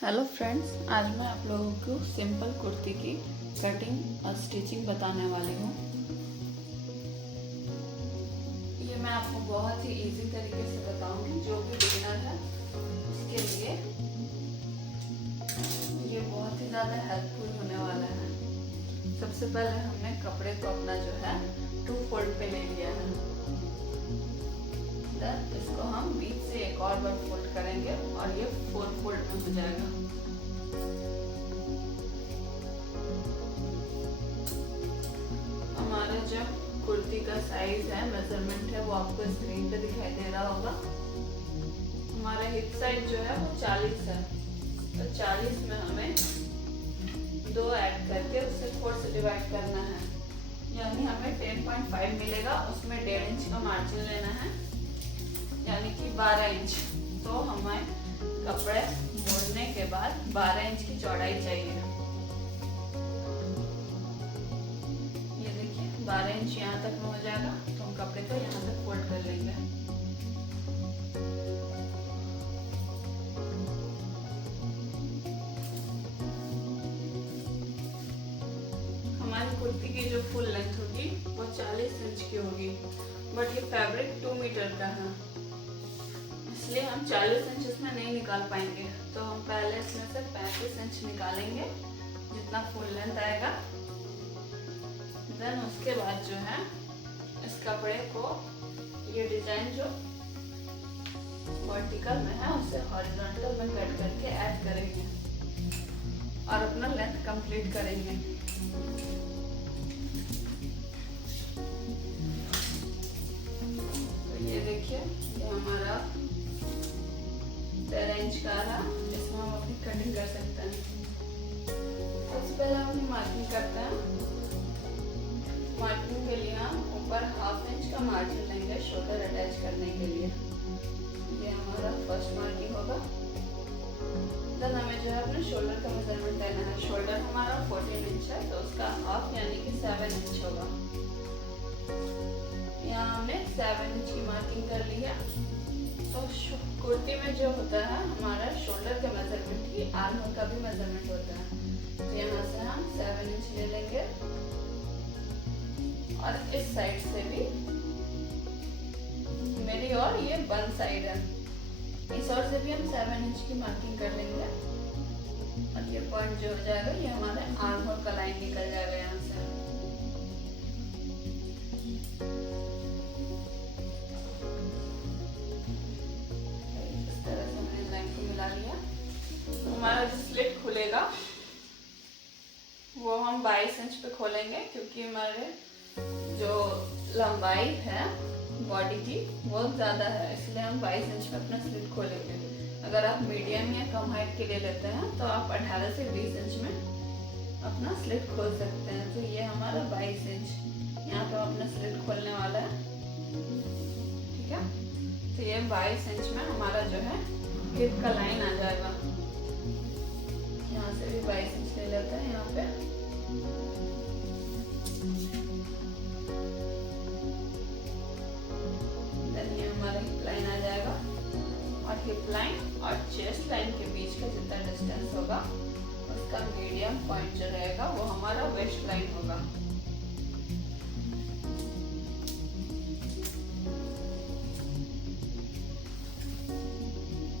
Hello friends, आज मैं आप लोगों को सिंपल कुर्ती की कटिंग और स्टिचिंग बताने वाली हूँ। ये मैं आपको बहुत ही इजी तरीके से बताऊंगी। जो भी बिगिनर है उसके लिए ये बहुत ही ज़्यादा हेल्पफुल होने वाला है। सबसे पहले हमने कपड़े को अपना जो है 2 फोल्ड पे ले लिया है। देन इसको हम बीच से एक और बार फोल्ड करेंगे और ये 4 फोल्ड में हो जाएगा। हमारा जो कुर्ती का साइज है, मेजरमेंट है, वो आपको स्क्रीन पे दिखाई दे रहा होगा। हमारा हिप साइज जो है वो 40 है, तो 40 में हमें 2 ऐड करके उसे 4 से डिवाइड करना है, यानी हमें 10.5 मिलेगा। उसमें 1.5 इंच का मार्जिन लेना है, यानी कि 12 इंच। तो हमें कपड़े मोड़ने के बाद 12 इंच की चौड़ाई चाहिए। ये देखिए 12 इंच यहाँ तक में हो जाएगा, तो हम कपड़े को यहाँ तक फोल्ड कर लेंगे। हमारी कुर्ती की जो फुल लेंथ होगी वो 40 इंच की होगी, बट ये फैब्रिक 2 मीटर का है, इसलिए हम 40 इंच इसमें नहीं निकाल पाएंगे। तो हम पहले इसमें से 35 इंच निकालेंगे, जितना फुल लेंथ आएगा। देन उसके बाद जो है इस कपड़े को, ये डिजाइन जो वर्टिकल में है उसे हॉरिजॉन्टल में कट करके ऐड करेंगे और अपना लेंथ कंप्लीट करेंगे। तो ये देखिए, ये हमारा 13 इंच का रहा, इसमें हम अपनी कटिंग कर सकते हैं। सबसे पहले हम अपनी मार्किंग करते हैं। मार्किंग के लिए हम ऊपर 1/2 इंच का मार्जिन लेंगे शोल्डर अटैच करने के लिए। ये हमारा फर्स्ट मार्किंग होगा। देन हमें जो है अपने शोल्डर का मेजरमेंट लेना है। शोल्डर हमारा 14 इंच है, तो उसका हाफ यानी कि 7 इंच होगा। यहाँ हमने 7 इंच की मार्किंग कर ली है। तो कुर्ती में जो होता है हमारा शोल्डर का मेजरमेंट ही आर्म होल का भी मेजरमेंट होता है। तो यहाँ से हम 7 इंच ले लेंगे और इस साइड से भी, मेरी और ये वन साइड है, इस ओर से भी हम 7 इंच की मार्किंग कर लेंगे। और ये पॉइंट जो हो जाएगा ये हमारे आर्म होल का लाइन निकल जाएगा यहाँ से। हमारा जो स्लिट खुलेगा वो हम 22 इंच पे खोलेंगे, क्योंकि हमारे जो लंबाई है बॉडी की वो ज़्यादा है, इसलिए हम 22 इंच पे अपना स्लिट खोलेंगे। अगर आप मीडियम या कम हाइट के लिए लेते हैं तो आप 18 से 20 इंच में अपना स्लिट खोल सकते हैं। तो ये हमारा 22 इंच यहाँ पे अपना स्लिट खोलने वाला है, ठीक है। तो ये 22 इंच में हमारा जो है हिप का लाइन आ जाएगा। यहाँ से भी 22 इंच ले लेते हैं यहाँ पे। देन ये हमारा हिप लाइन आ जाएगा, और हिप लाइन और चेस्ट लाइन के बीच का जितना डिस्टेंस होगा उसका मीडियम पॉइंट जो रहेगा वो हमारा वेस्ट लाइन होगा।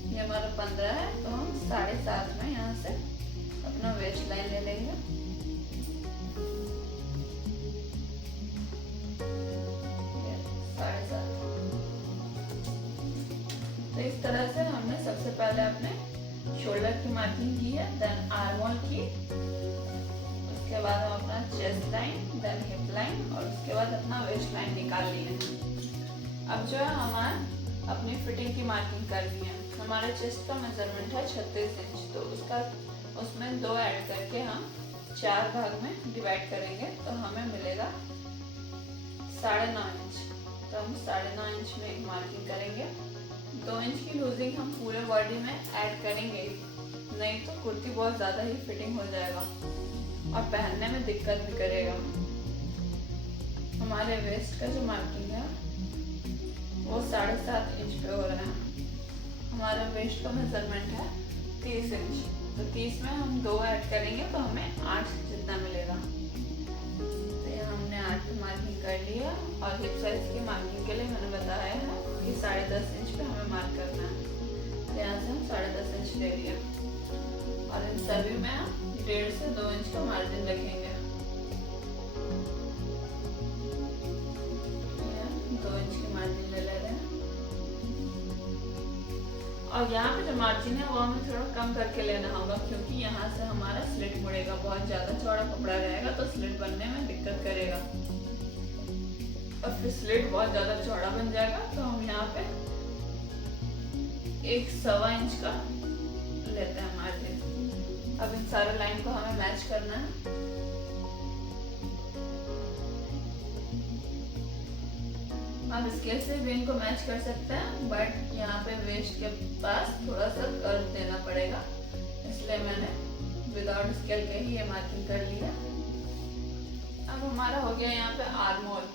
ये हमारा 15 है, तो हम 7.5 में यहाँ से अपना वेस्ट लाइन ले लेंगे। तो इस तरह से हमने सबसे पहले अपने शोल्डर की मार्किंग की है, देन आर्म होल की, उसके बाद हम अपना chest line, then hip line और उसके बाद अपना वेस्ट लाइन निकाल लिए। अब जो है हमारा अपनी फिटिंग की मार्किंग करनी है। हमारे चेस्ट का मेजरमेंट है 36 इंच, तो उसमें 2 ऐड करके हम 4 भाग में डिवाइड करेंगे, तो हमें मिलेगा 9.5 इंच। तो हम 9.5 इंच में एक मार्किंग करेंगे। 2 इंच की लूजिंग हम पूरे बॉडी में ऐड करेंगे, नहीं तो कुर्ती बहुत ज़्यादा ही फिटिंग हो जाएगा और पहनने में दिक्कत भी करेगा। हमारे वेस्ट का जो मार्किंग है वो 7.5 इंच पे हो रहा है। हमारा वेस्ट का मेजरमेंट है 30 इंच, तो 30 में हम 2 ऐड करेंगे तो हमें 8 जितना मिलेगा। तो यहाँ हमने 8 मार्किंग कर लिया। और हिप साइज की मार्किंग के लिए मैंने बताया है कि 10.5 इंच पे हमें मार्क करना है। तो यहाँ से हम 10.5 इंच ले लिया और इन सभी में 1.5 से 2 इंच का मार्जिन रखेंगे। 2 इंच की मार्जिन ले रहे हैं। और यहाँ पे जो मार्जिन है वो हमें थोड़ा कम करके लेना होगा, क्योंकि यहाँ से हमारा स्लिट मुड़ेगा। बहुत ज्यादा चौड़ा कपड़ा रहेगा तो स्लिट बनने में दिक्कत करेगा, और फिर स्लिट बहुत ज्यादा चौड़ा बन जाएगा। तो हम यहाँ पे 1.25 इंच का लेते हैं मार्जिन। अब इन सारे लाइन को हमें मैच करना है। आप स्केल से भी इनको मैच कर सकते हैं, बट यहाँ पे वेस्ट के पास थोड़ा सा कर्व देना पड़ेगा, इसलिए मैंने विदाउट स्केल के ही ये मार्किंग कर लिया। अब हमारा हो गया यहाँ पे आर्महोल।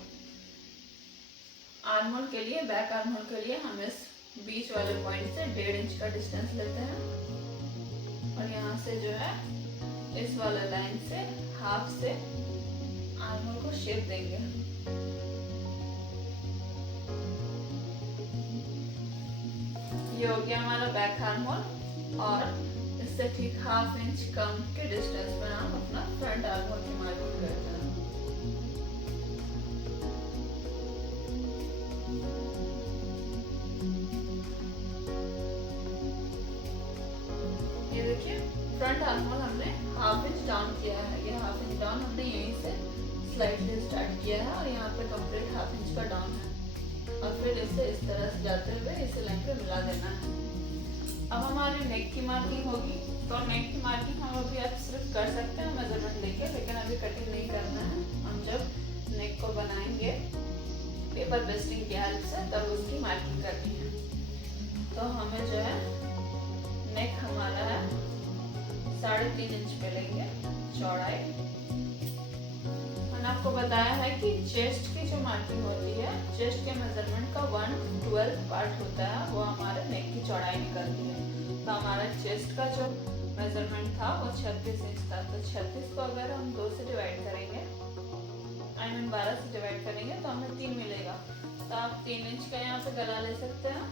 आर्महोल के लिए, बैक आर्महोल के लिए हम इस बीच वाले पॉइंट से 1.5 इंच का डिस्टेंस लेते हैं और यहाँ से जो है इस वाले लाइन से हाफ से आर्महोल को शेप देंगे। ये हो गया हमारा बैक आर्महोल, और इससे ठीक 1/2 इंच कम के डिस्टेंस पर हम अपना फ्रंट आर्महोल की मार्किंग करते हैं। ये देखिए फ्रंट आर्महोल हमने 1/2 इंच डाउन किया है। ये 1/2 इंच डाउन हमने यहीं से स्लाइडली स्टार्ट किया है और यहाँ पे कंप्लीट 1/2 इंच का डाउन है, और फिर इसे इस तरह से जाते हुए इसे लाइन पे मिला देना है। अब हमारी नेक की मार्किंग होगी, तो नेक की मार्किंग हम अभी आप सिर्फ कर सकते हैं मेजरमेंट लेके, लेकिन अभी कटिंग नहीं करना है। हम जब नेक को बनाएंगे पेपर पेस्टिंग की हेल्प से, तब उसकी मार्किंग करनी है। तो हमें जो है नेक हमारा है 3.5 इंच पे लेंगे चौड़ाई। आपको बताया है कि चेस्ट की जो मार्किंग होती है, चेस्ट के मेजरमेंट का 1/12 पार्ट होता है, वो हमारे नेक की चौड़ाई निकलती है। तो हमारा चेस्ट का जो मेजरमेंट था वो 36 इंच था। तो 36 को अगर हम 2 से डिवाइड करेंगे, 12 से डिवाइड करेंगे तो हमें 3 मिलेगा। तो आप 3 इंच का यहाँ पे गला ले सकते हैं,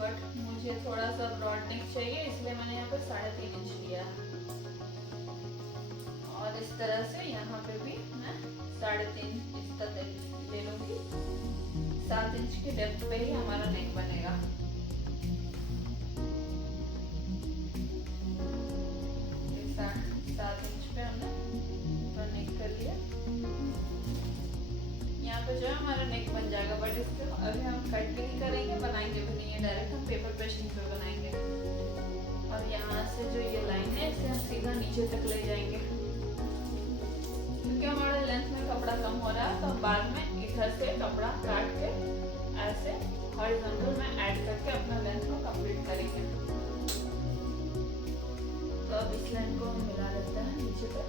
बट मुझे थोड़ा सा ब्रॉड नेक चाहिए, इसलिए मैंने यहाँ पे 3.5 इंच लिया है। और इस तरह से यहाँ पे भी मैं 3.5 इंच तक ले लूंगी। 7 इंच की डेप्थ पे ही हमारा नेक बनेगा। ये 7 इंच पे हमने पूरा नेक कर लिया। यहाँ पे जो है हमारा नेक बन जाएगा, बट इसको अभी हम कट भी नहीं करेंगे, बनाएंगे भी नहीं है, डायरेक्ट हम पेपर पेस्टिंग पे बनाएंगे। और यहाँ से जो ये लाइन है इसे हम सीधा नीचे तक ले जाएंगे, क्योंकि हमारे लेंथ में कपड़ा कम हो रहा है। तो बाद में इधर से कपड़ा काट के ऐसे हॉरिजॉन्टल में ऐड करके अपना लेंथ को कंप्लीट करेंगे। तो अब इस लाइन को हम मिला लेते हैं नीचे तक।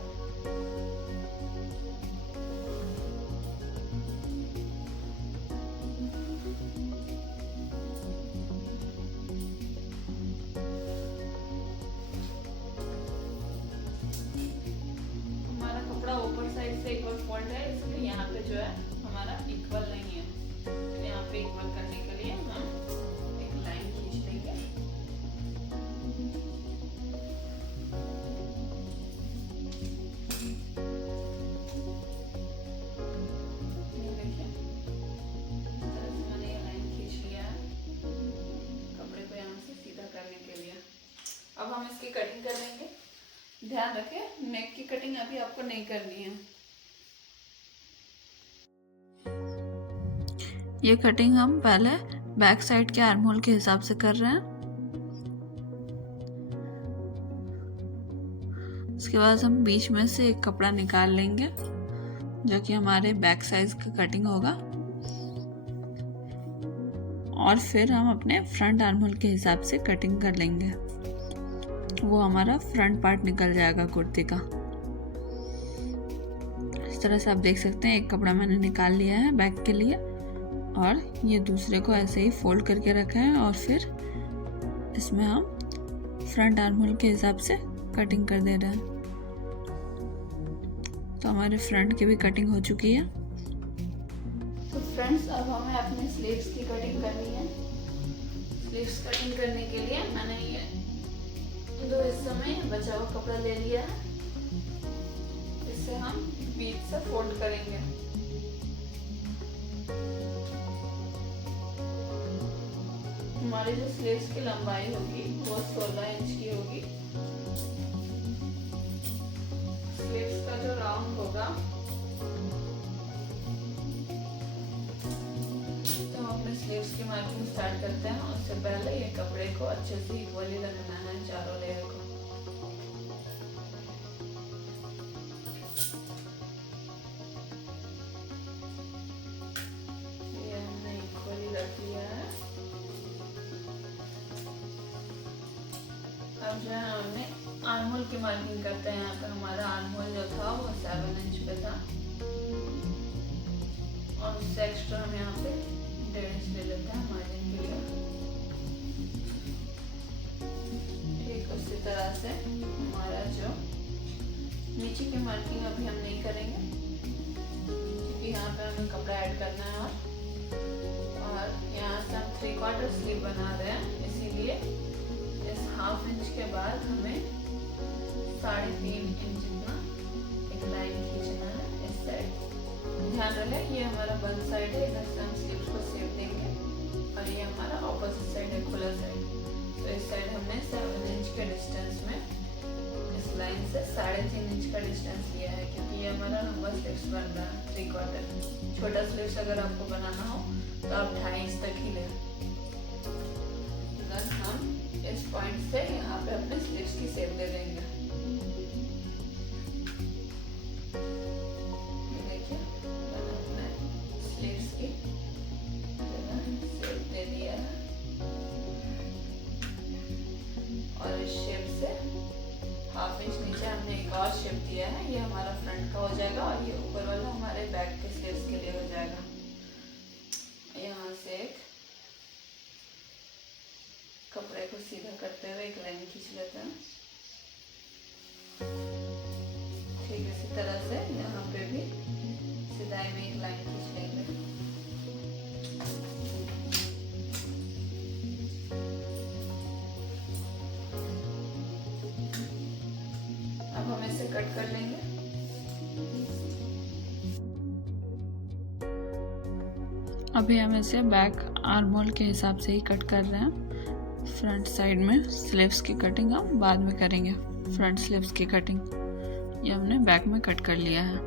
ऊपर साइड से इक्वल फोल्ड है, इसलिए यहाँ पे जो है हमारा इक्वल नहीं है। तो यहाँ पे इक्वल करने के लिए हम एक लाइन खींच लेंगे। ये देखिए इस तरह से मैंने ये लाइन खींच लिया है कपड़े को यहाँ से सीधा करने के लिए। अब हम इसकी कटिंग कर लेंगे। ध्यान रखें, नेक की कटिंग अभी आपको नहीं करनी है। ये कटिंग हम पहले बैक साइड के आर्महोल के हिसाब से कर रहे हैं। उसके बाद हम बीच में से एक कपड़ा निकाल लेंगे जो कि हमारे बैक साइज का कटिंग होगा, और फिर हम अपने फ्रंट आर्महोल के हिसाब से कटिंग कर लेंगे। वो हमारा फ्रंट पार्ट निकल जाएगा कुर्ती का। इस तरह से आप देख सकते हैं, एक कपड़ा मैंने निकाल लिया है बैक के लिए, और ये दूसरे को ऐसे ही फोल्ड करके रखा है, और फिर इसमें हम फ्रंट आर्म होल के हिसाब से कटिंग कर दे रहे हैं। तो हमारे फ्रंट की भी कटिंग हो चुकी है। तो फ्रेंड्स, अब हमें अपने स्लीव्स की कटिंग करनी है। स्लीव्स कटिंग करने के लिए मैंने ये दो हिस्सों में बचा हुआ कपड़ा ले लिया है। इसे हम बीच से फोल्ड करेंगे। हमारी जो स्लीव्स की लंबाई होगी वो 16 इंच की होगी। स्लीव्स का जो राउंड होगा, तो हम अपने स्लीव्स की मार्किंग स्टार्ट करते हैं। उससे पहले ये कपड़े को अच्छे से इक्वली लगाना है चारों लेयर को। ये हमने इक्वली रख लिया है। अब जो है हमने आर्म होल की मार्किंग करते हैं। यहाँ पे हमारा आर्म होल जो था वो 7 इंच पे था और उससे एक्स्ट्रा हम यहाँ पे 1.5 इंच ले लेते हैं मार्जिन के लिए। ठीक उसी तरह से हमारा जो नीचे की मार्किंग अभी हम नहीं करेंगे क्योंकि यहाँ पे हमें कपड़ा ऐड करना है और यहाँ से हम 3/4 स्लीव बना रहे हैं, इसीलिए इस 1/2 इंच के बाद हमें 3.5 इंच जितना एक लाइन खींचना है इस साइड। ध्यान रहे ये हमारा बंद साइड है, इधर से हम स्लीव्स को शेप देंगे और ये हमारा ऑपोजिट साइड है, खुला साइड। तो इस साइड हमने 7 इंच के डिस्टेंस में इस लाइन से 3.5 इंच का डिस्टेंस लिया है क्योंकि ये हमारा लंबा स्लीव्स बन रहा है 3/4। छोटा स्लीव्स अगर आपको बनाना हो तो आप 2.5 इंच तक ही लें। हम इस पॉइंट से यहाँ पे अपने स्लीव्स की शेप दे देंगे। देखिए मैंने अपने स्लीव्स की शेप दे दिया है और इस शेप से 1/2 इंच नीचे हमने एक और शेप दिया है। ये हमारा फ्रंट का हो जाएगा और ये ऊपर वाला हमारे बैक के स्लीव्स के लिए हो जाएगा। यहाँ से एक कपड़े को सीधा करते हुए एक लाइन खींच लेते हैं। ठीक इसी तरह से यहाँ पे भी सिलाई में एक लाइन खींच लेंगे। अब हम इसे कट कर लेंगे। अभी हम इसे बैक आर्म होल के हिसाब से ही कट कर रहे हैं। फ्रंट साइड में स्लीव्स की कटिंग हम बाद में करेंगे। फ्रंट स्लीव्स की कटिंग ये हमने बैक में कट कर लिया है।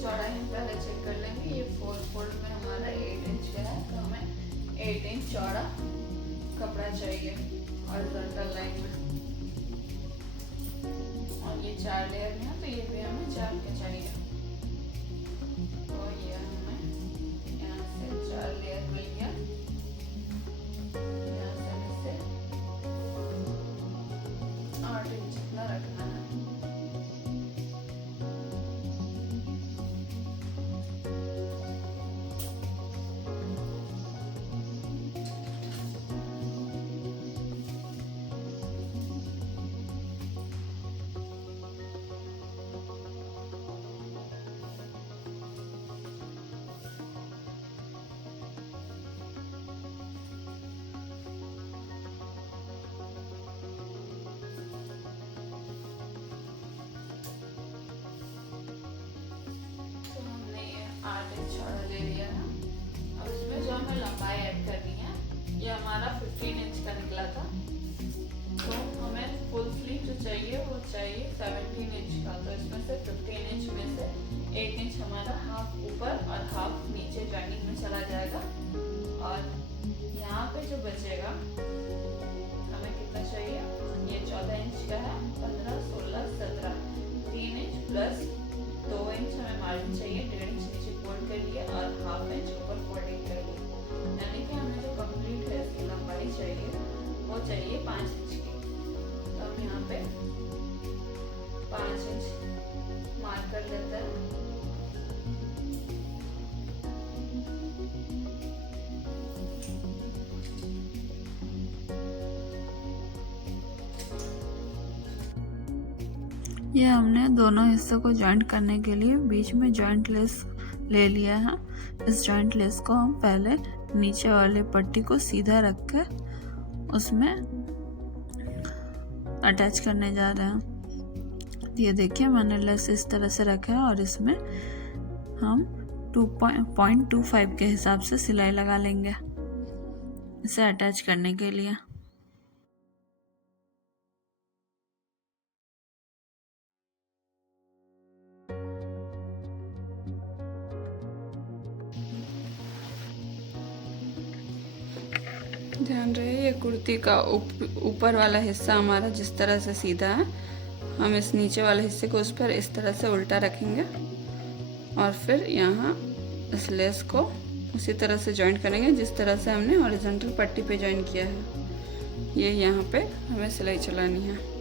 चौड़ाई हम पहले चेक कर लेंगे। ये 4 फोल्ड में हमारा 8 इंच का है, तो हमें 8 इंच चौड़ा कपड़ा चाहिए हॉरिजॉन्टल लाइन में। और ये 4 लेयर में है तो ये भी हमें 4 के चाहिए। तो ये हमें यहाँ से 4 लेयर मिल गया। यहाँ से हमें इसे 8 इंच जितना रखना है। ये हमारा 15 इंच का निकला था, तो हमें फुल स्लीव जो चाहिए वो चाहिए 17 इंच का। तो इसमें से 15 इंच में से 1 इंच हमारा हाफ ऊपर और हाफ नीचे जॉइनिंग में चला जाएगा। और यहाँ पे जो बचेगा हमें कितना चाहिए, ये 14 इंच का है, 15, 16, 17, 3 इंच प्लस 2 इंच हमें मार्जिन चाहिए। 1.5 इंच नीचे फोल्ड कर लिए और हाफ इंच ऊपर फोल्डिंग कर लिए, यानी कि हमें जो कंप्लीट है इसकी लंबाई चाहिए वो चाहिए 5 इंच की। तो हम यहाँ पे 5 इंच मार्क कर लेते हैं। ये हमने दोनों हिस्सों को जॉइंट करने के लिए बीच में जॉइंट लेस ले लिया है। इस जॉइंट लेस को हम पहले नीचे वाले पट्टी को सीधा रख कर उसमें अटैच करने जा रहे हैं। ये देखिए मैंने लेस इस तरह से रखा है और इसमें हम 2.25 के हिसाब से सिलाई लगा लेंगे इसे अटैच करने के लिए। ध्यान रहे ये कुर्ती का ऊपर वाला हिस्सा हमारा जिस तरह से सीधा है, हम इस नीचे वाले हिस्से को उस पर इस तरह से उल्टा रखेंगे और फिर यहाँ इस लेस को उसी तरह से जॉइंट करेंगे जिस तरह से हमने हॉरिजॉन्टल पट्टी पे जॉइन किया है। ये यहाँ पे हमें सिलाई चलानी है।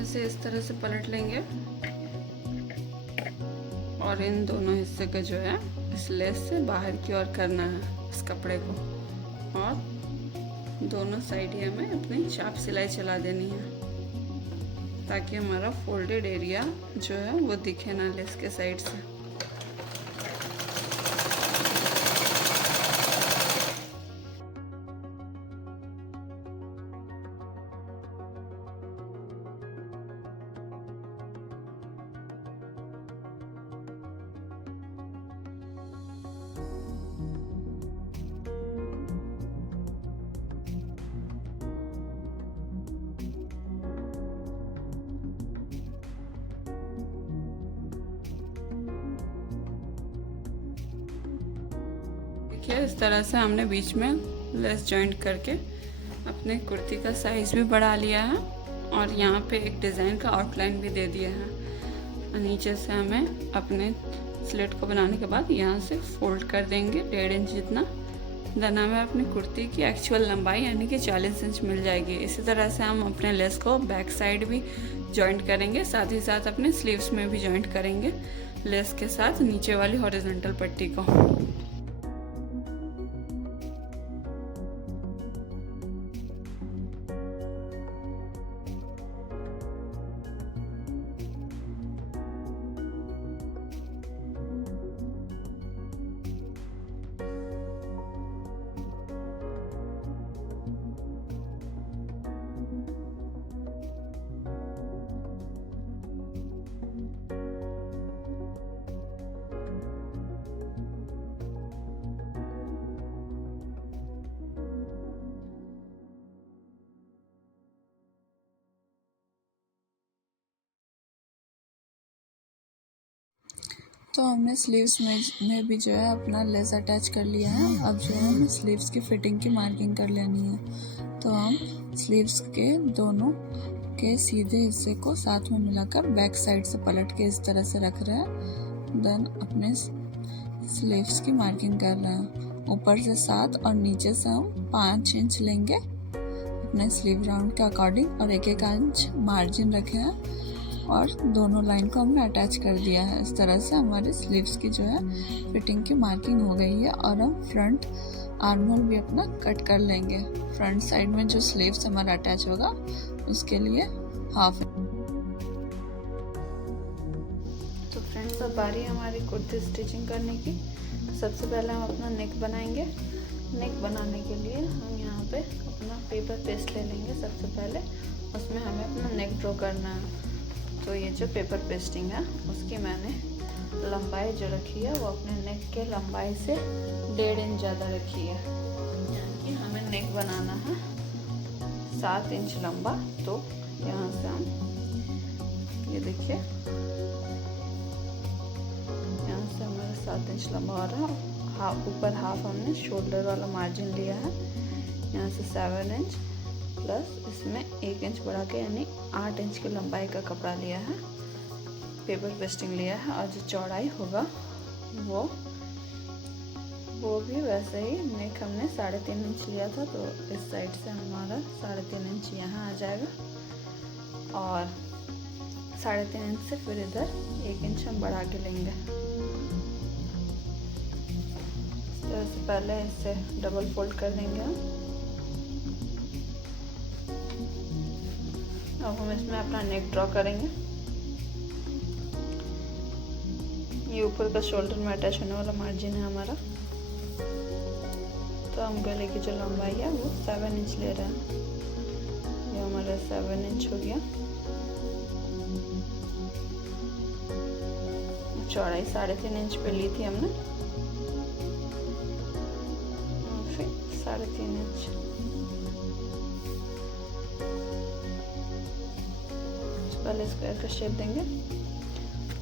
इसे इस तरह से पलट लेंगे और इन दोनों हिस्से का जो है इस लेस से बाहर की ओर करना है इस कपड़े को, और दोनों साइड ही हमें अपनी चाप सिलाई चला देनी है ताकि हमारा फोल्डेड एरिया जो है वो दिखे ना लेस के साइड से। देखिए इस तरह से हमने बीच में लेस जॉइंट करके अपने कुर्ती का साइज़ भी बढ़ा लिया है और यहाँ पे एक डिज़ाइन का आउटलाइन भी दे दिया है। और नीचे से हमें अपने स्लिट को बनाने के बाद यहाँ से फोल्ड कर देंगे 1.5 इंच जितना, देन हमें अपनी कुर्ती की एक्चुअल लंबाई यानी कि 40 इंच मिल जाएगी। इसी तरह से हम अपने लेस को बैक साइड भी जॉइंट करेंगे, साथ ही साथ अपने स्लीव्स में भी जॉइंट करेंगे लेस के साथ नीचे वाली हॉरिजॉन्टल पट्टी को। तो हमने स्लीव्स में भी जो है अपना लेस अटैच कर लिया है। अब जो है हमें स्लीव्स की फिटिंग की मार्किंग कर लेनी है। तो हम स्लीव्स के दोनों के सीधे हिस्से को साथ में मिलाकर बैक साइड से पलट के इस तरह से रख रहे हैं। देन अपने स्लीव्स की मार्किंग कर रहे हैं। ऊपर से 7 और नीचे से हम 5 इंच लेंगे अपने स्लीव राउंड के अकॉर्डिंग और 1-1 इंच मार्जिन रखे हैं और दोनों लाइन को हमने अटैच कर दिया है। इस तरह से हमारे स्लीव्स की जो है फिटिंग की मार्किंग हो गई है। और हम फ्रंट आर्म होल भी अपना कट कर लेंगे। फ्रंट साइड में जो स्लीव्स हमारा अटैच होगा उसके लिए हाफ। तो फ्रेंड्स अब बारी हमारी कुर्ती स्टिचिंग करने की। सबसे पहले हम अपना नेक बनाएंगे। नेक बनाने के लिए हम यहाँ पे अपना पेपर पेस्ट ले लेंगे। सबसे पहले उसमें हमें अपना नेक ड्रॉ करना है। तो ये जो पेपर पेस्टिंग है उसकी मैंने लंबाई जो रखी है वो अपने नेक के लंबाई से 1.5 इंच ज़्यादा रखी है। यानी कि हमें नेक बनाना है 7 इंच लंबा। तो यहाँ से हम ये देखिए यहाँ से हमारा 7 इंच लंबा हो रहा है। ऊपर हाफ हमने शोल्डर वाला मार्जिन लिया है, यहाँ से 7 इंच प्लस इसमें 1 इंच बढ़ा के यानी 8 इंच की लंबाई का कपड़ा लिया है, पेपर पेस्टिंग लिया है। और जो चौड़ाई होगा वो भी वैसे ही नेक हमने 3.5 इंच लिया था, तो इस साइड से हमारा 3.5 इंच यहाँ आ जाएगा और 3.5 इंच से फिर इधर 1 इंच हम बढ़ा के लेंगे। इस तरह से पहले इसे डबल फोल्ड कर देंगे हम। अब हम इसमें अपना नेक ड्रॉ करेंगे। ये ऊपर का शोल्डर में अटैच होने वाला मार्जिन है हमारा, तो हम गले की जो लंबाई है वो 7 इंच ले रहे हैं। ये हमारा 7 इंच हो गया। चौड़ाई 3.5 इंच पे ली थी हमने, और फिर 3.5 इंच। पहले स्क्वायर का शेप देंगे।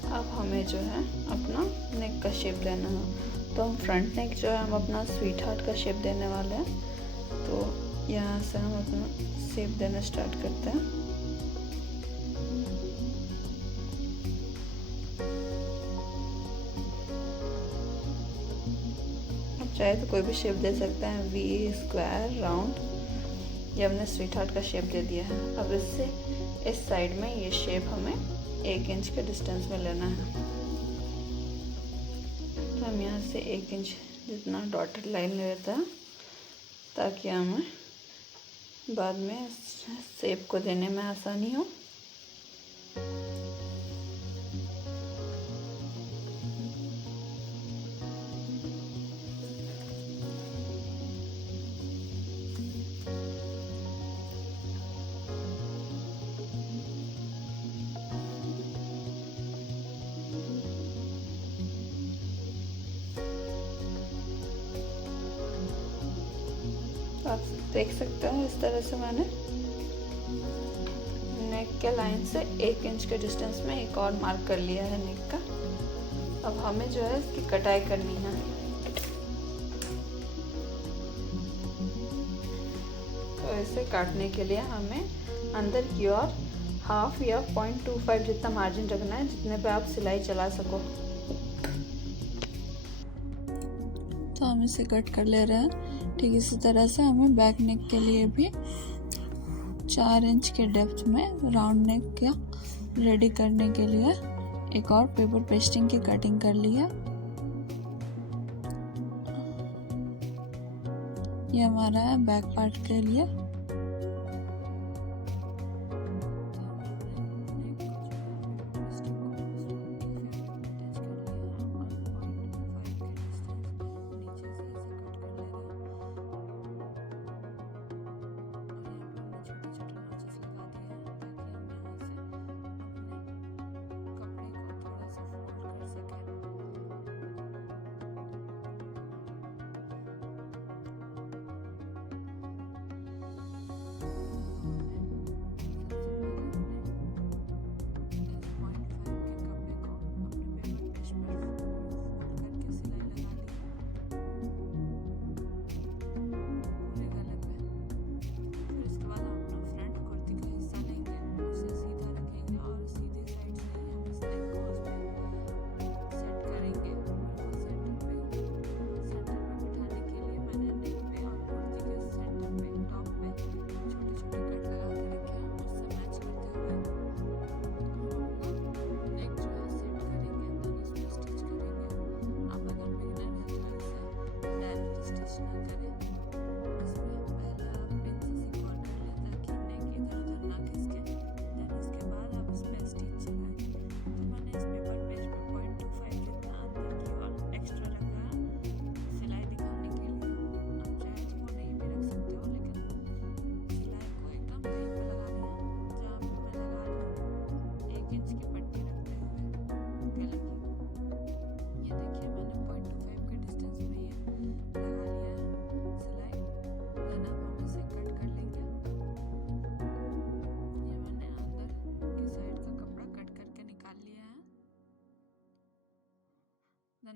अब हमें जो है अपना नेक का शेप देना है, तो हम फ्रंट नेक जो है हम अपना स्वीट हार्ट का शेप देने वाले हैं। तो यहाँ से हम अपना शेप देना स्टार्ट करते हैं। आप चाहे तो कोई भी शेप दे सकते हैं, वी, स्क्वायर, राउंड। ये हमने स्वीट हार्ट का शेप दे दिया है। अब इससे इस साइड में ये शेप हमें 1 इंच के डिस्टेंस में लेना है। तो हम यहाँ से 1 इंच जितना डॉटेड लाइन ले लेते हैं, ताकि हमें बाद में शेप को देने में आसानी हो। आप देख सकते हो इस तरह से मैंने नेक के लाइन से 1 इंच के डिस्टेंस में एक और मार्क कर लिया है नेक का। अब हमें जो है इसकी कटाई करनी है। तो इसे काटने के लिए हमें अंदर की ओर हाफ या 0.25 जितना मार्जिन रखना है, जितने पे आप सिलाई चला सको। तो हम इसे कट कर ले रहे हैं। ठीक इसी तरह से हमें बैक नेक के लिए भी 4 इंच के डेप्थ में राउंड नेक का रेडी करने के लिए एक और पेपर पेस्टिंग की कटिंग कर ली है। ये हमारा है बैक पार्ट के लिए।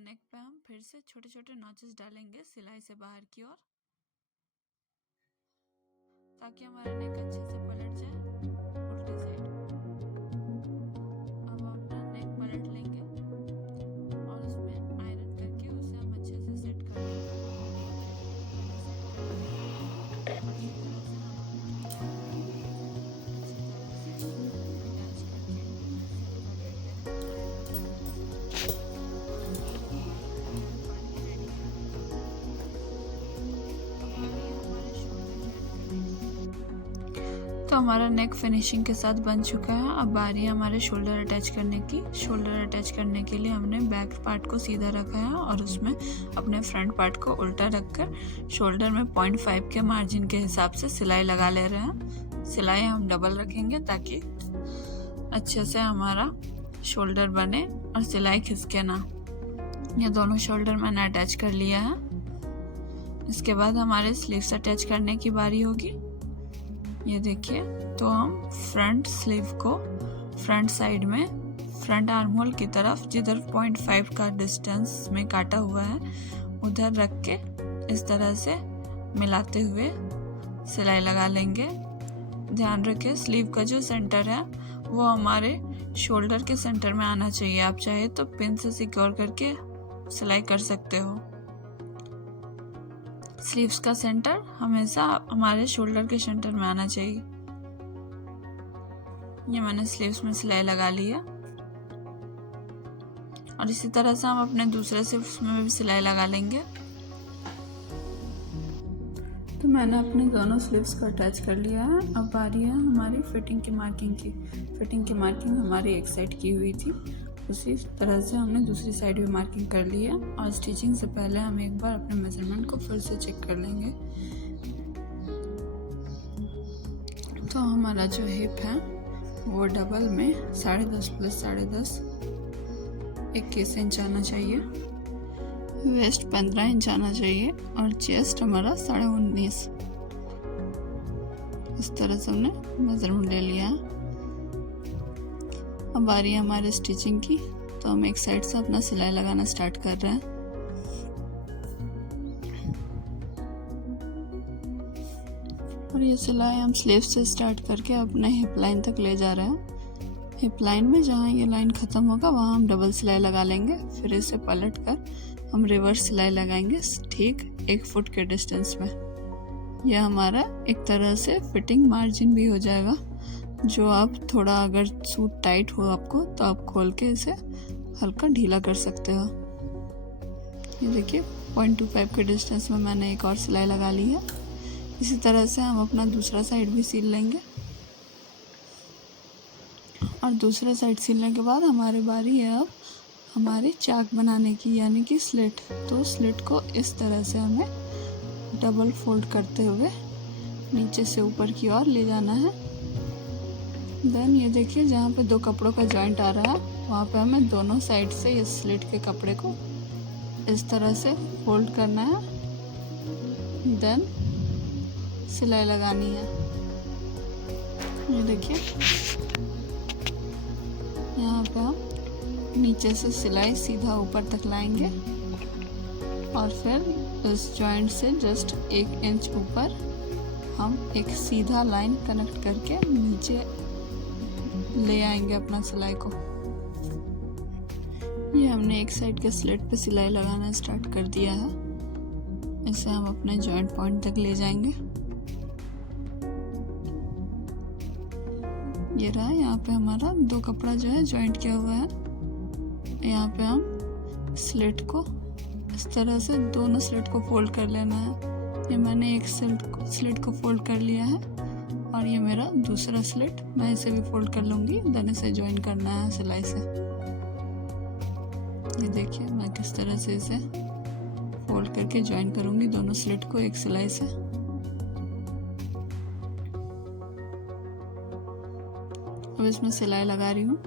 नेक पे हम फिर से छोटे छोटे नॉचेस डालेंगे सिलाई से बाहर की ओर, ताकि हमारा नेक अच्छे से पलट जाए उल्टी साइड। अब हम अपना नेक पलट लेंगे और उसमें आयरन करके उसे हम अच्छे से सेट कर लेंगे। तो हमारा नेक फिनिशिंग के साथ बन चुका है। अब बारी है हमारे शोल्डर अटैच करने की। शोल्डर अटैच करने के लिए हमने बैक पार्ट को सीधा रखा है और उसमें अपने फ्रंट पार्ट को उल्टा रखकर शोल्डर में 0.5 के मार्जिन के हिसाब से सिलाई लगा ले रहे हैं। सिलाई हम डबल रखेंगे ताकि अच्छे से हमारा शोल्डर बने और सिलाई खिसके ना। ये दोनों शोल्डर मैंने अटैच कर लिया है। इसके बाद हमारे स्लीव्स अटैच करने की बारी होगी। ये देखिए, तो हम फ्रंट स्लीव को फ्रंट साइड में फ्रंट आर्म होल की तरफ जिधर 0.5 का डिस्टेंस में काटा हुआ है उधर रख के इस तरह से मिलाते हुए सिलाई लगा लेंगे। ध्यान रखें स्लीव का जो सेंटर है वो हमारे शोल्डर के सेंटर में आना चाहिए। आप चाहे तो पिन से सिक्योर करके सिलाई कर सकते हो। स्लीव्स का सेंटर हमेशा हमारे शोल्डर के सेंटर में आना चाहिए। ये मैंने स्लीव्स में सिलाई लगा लिया और इसी तरह से हम अपने दूसरे स्लीव्स में भी सिलाई लगा लेंगे। तो मैंने अपने दोनों स्लीव्स को अटैच कर लिया है। अब बारी है हमारी फिटिंग की मार्किंग की। फिटिंग की मार्किंग हमारी एक साइड की हुई थी, उसी तरह से हमने दूसरी साइड भी मार्किंग कर ली है। और स्टिचिंग से पहले हम एक बार अपने मेजरमेंट को फिर से चेक कर लेंगे। तो हमारा जो हिप है वो डबल में 10.5 + 10.5 21 इंच आना चाहिए, वेस्ट 15 इंच आना चाहिए और चेस्ट हमारा 19.5। इस तरह से हमने मेजरमेंट ले लिया है। अब बारी है हमारे स्टिचिंग की। तो हम एक साइड से अपना सिलाई लगाना स्टार्ट कर रहे हैं। और ये सिलाई हम स्लीव से स्टार्ट करके अपने हिप लाइन तक ले जा रहे हैं। हिप लाइन में जहाँ ये लाइन ख़त्म होगा वहाँ हम डबल सिलाई लगा लेंगे। फिर इसे पलट कर हम रिवर्स सिलाई लगाएंगे ठीक 1 फुट के डिस्टेंस में। यह हमारा एक तरह से फिटिंग मार्जिन भी हो जाएगा, जो आप थोड़ा अगर सूट टाइट हो आपको तो आप खोल के इसे हल्का ढीला कर सकते हो। ये देखिए 0.25 के डिस्टेंस में मैंने एक और सिलाई लगा ली है। इसी तरह से हम अपना दूसरा साइड भी सिल लेंगे और दूसरा साइड सिलने के बाद हमारी बारी है अब हमारी चाक बनाने की, यानी कि स्लिट। तो स्लिट को इस तरह से हमें डबल फोल्ड करते हुए नीचे से ऊपर की ओर ले जाना है। देन ये देखिए जहाँ पे 2 कपड़ों का जॉइंट आ रहा है वहाँ पे हमें दोनों साइड से इस स्लिट के कपड़े को इस तरह से फोल्ड करना है। देन सिलाई लगानी है। ये देखिए यहाँ पे हम नीचे से सिलाई सीधा ऊपर तक लाएंगे और फिर इस जॉइंट से जस्ट 1 इंच ऊपर हम एक सीधा लाइन कनेक्ट करके नीचे ले आएंगे अपना सिलाई को। ये हमने एक साइड के स्लिट पे सिलाई लगाना स्टार्ट कर दिया है। इसे हम अपने जॉइंट पॉइंट तक ले जाएंगे। ये रहा, यहाँ पे हमारा 2 कपड़ा जो है जॉइंट किया हुआ है। यहाँ पे हम स्लिट को इस तरह से दोनों स्लिट को फोल्ड कर लेना है। ये मैंने एक स्लिट को फोल्ड कर लिया है और ये मेरा दूसरा स्लिट, मैं इसे भी फोल्ड कर लूँगी। देन इसे ज्वाइन करना है सिलाई से। ये देखिए मैं किस तरह से इसे फोल्ड करके ज्वाइन करूँगी दोनों स्लिट को एक सिलाई से। अब इसमें सिलाई लगा रही हूँ।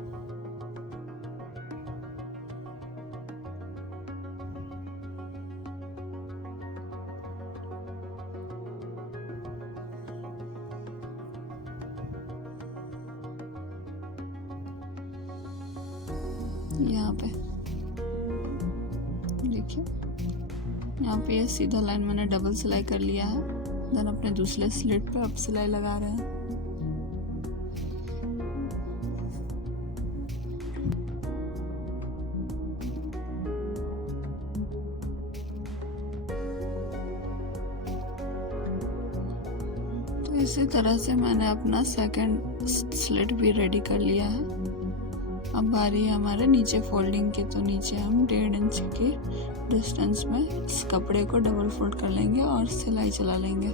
यहाँ पे देखिए यहाँ पे ये सीधा लाइन मैंने डबल सिलाई कर लिया है। देन अपने दूसरे स्लिट पे अब सिलाई लगा रहे हैं। तो इसी तरह से मैंने अपना सेकंड स्लिट भी रेडी कर लिया है। अब बारी है हमारे नीचे फोल्डिंग की, तो नीचे हम 1.5 इंच की डिस्टेंस में इस कपड़े को डबल फोल्ड कर लेंगे और सिलाई चला लेंगे।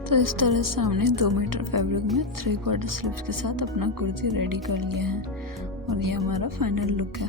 तो इस तरह से हमने 2 मीटर फैब्रिक में 3/4 स्लीव्स के साथ अपना कुर्ती रेडी कर लिया है और ये हमारा फाइनल लुक है।